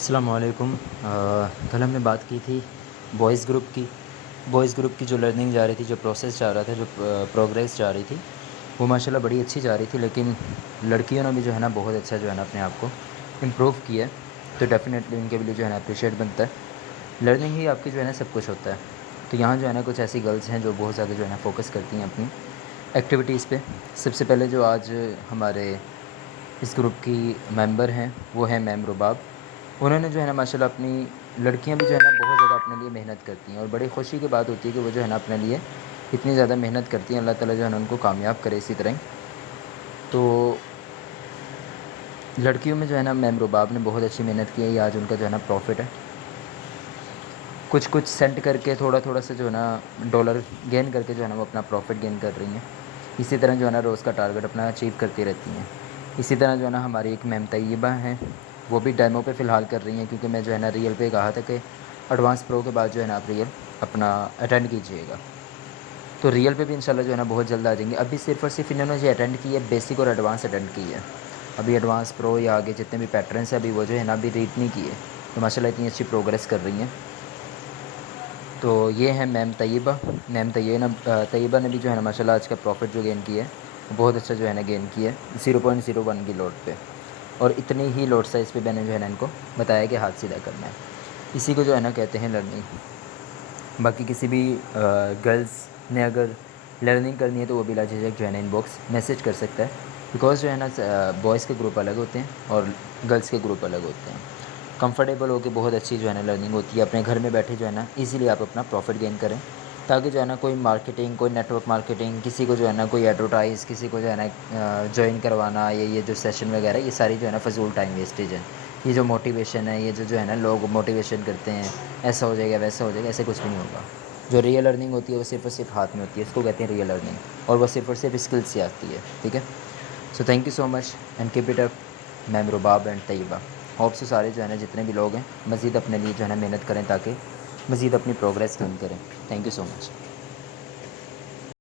السلام علیکم۔ کل ہم نے بات کی تھی بوائز گروپ کی جو لرننگ جا رہی تھی، جو پروسیس جا رہا تھا، جو پروگریس جا رہی تھی، وہ ماشاءاللہ بڑی اچھی جا رہی تھی، لیکن لڑکیوں نے بھی جو ہے نا بہت اچھا جو ہے نا اپنے آپ کو امپروو کیا ہے، تو ڈیفینیٹلی ان کے لیے جو ہے نا اپریشیٹ بنتا ہے۔ لرننگ ہی آپ کی جو ہے نا سب کچھ ہوتا ہے۔ تو یہاں جو ہے نا کچھ ایسی گرلز ہیں جو بہت زیادہ جو ہے نا فوکس کرتی ہیں اپنی ایکٹیویٹیز پہ۔ سب سے پہلے جو آج ہمارے اس گروپ کی ممبر ہیں وہ ہیں میم رباب۔ انہوں نے جو ہے نا ماشاءاللہ اپنی لڑکیاں بھی جو ہے نا بہت زیادہ اپنے لیے محنت کرتی ہیں، اور بڑی خوشی کی بات ہوتی ہے کہ وہ جو ہے نا اپنے لیے اتنی زیادہ محنت کرتی ہیں۔ اللہ تعالیٰ جو ہے نا ان کو کامیاب کرے اسی طرح ہی۔ تو لڑکیوں میں جو ہے نا میم رباب نے بہت اچھی محنت کی ہے، یہ آج ان کا جو ہے نا پروفٹ ہے۔ کچھ سینٹ کر کے تھوڑا تھوڑا سے جو ہے نا ڈالر گین کر کے جو ہے نا وہ اپنا پروفٹ گین کر رہی ہیں۔ اسی طرح جو ہے نا روز کا ٹارگٹ اپنا اچیو کرتی رہتی ہیں۔ اسی طرح جو ہے نا ہماری ایک میم طیبہ ہیں، وہ بھی ڈیمو پہ فی الحال کر رہی ہیں، کیونکہ میں جو ہے نا ریئل پہ کہا تھا کہ ایڈوانس پرو کے بعد جو ہے نا آپ ریئل اپنا اٹینڈ کیجیے گا، تو ریئل پہ بھی انشاءاللہ جو ہے نا بہت جلد آ جائیں گے۔ ابھی صرف اور صرف انہوں نے جو اٹینڈ کی ہے بیسک اور ایڈوانس اٹینڈ کی ہے، ابھی ایڈوانس پرو یا آگے جتنے بھی پیٹرنس ہیں ابھی وہ جو ہے نا ابھی ریڈ نہیں کیے، تو ماشاءاللہ اتنی اچھی پروگریس کر رہی ہیں۔ تو یہ ہیں میم طیبہ۔ میم طیبہ نے بھی جو ہے نا ماشاءاللہ آج کا پروفٹ جو گین کیا ہے وہ بہت اچھا جو ہے نا گین کیا ہے 0.01 کی لوڈ پہ، اور اتنی ہی لوڈ سائز پہ میں نے جو ہے نا ان کو بتایا کہ ہاتھ سیدھا کرنا ہے۔ اسی کو جو ہے نا کہتے ہیں لرننگ۔ باقی کسی بھی گرلز نے اگر لرننگ کرنی ہے تو وہ بلا جھجک جو ہے نا ان باکس میسیج کر سکتا ہے، بیکاز جو ہے نا بوائز کے گروپ الگ ہوتے ہیں اور گرلز کے گروپ الگ ہوتے ہیں۔ کمفرٹیبل ہو کے بہت اچھی جو ہے نا لرننگ ہوتی ہے، اپنے گھر میں بیٹھے جو ہے نا ایزیلی آپ اپنا پروفٹ گین کریں، تاکہ جو ہے نا کوئی مارکیٹنگ، کوئی نیٹ ورک مارکیٹنگ، کسی کو جو ہے نا کوئی ایڈورٹائز، کسی کو جو ہے نا جوائن کروانا، یہ جو سیشن وغیرہ، یہ ساری جو ہے نا فضول ٹائم ویسٹیج ہے۔ یہ جو موٹیویشن ہے، یہ جو ہے نا لوگ موٹیویشن کرتے ہیں ایسا ہو جائے گا ویسا ہو جائے گا، ایسے کچھ بھی نہیں ہوگا۔ جو ریئل ارننگ ہوتی ہے وہ صرف اور صرف ہاتھ میں ہوتی ہے، اس کو کہتے ہیں ریئل ارننگ، اور وہ صرف اور صرف اسکل سے آتی ہے، ٹھیک ہے۔ So thank you so much and keep it up ma'am Rabab and Tayyaba. ہوپ سے سارے جو ہے نا جتنے بھی لوگ ہیں مزید اپنے لیے جو ہے نا محنت کریں، تاکہ مزید اپنی پروگریس گین کریں۔ Thank you so much.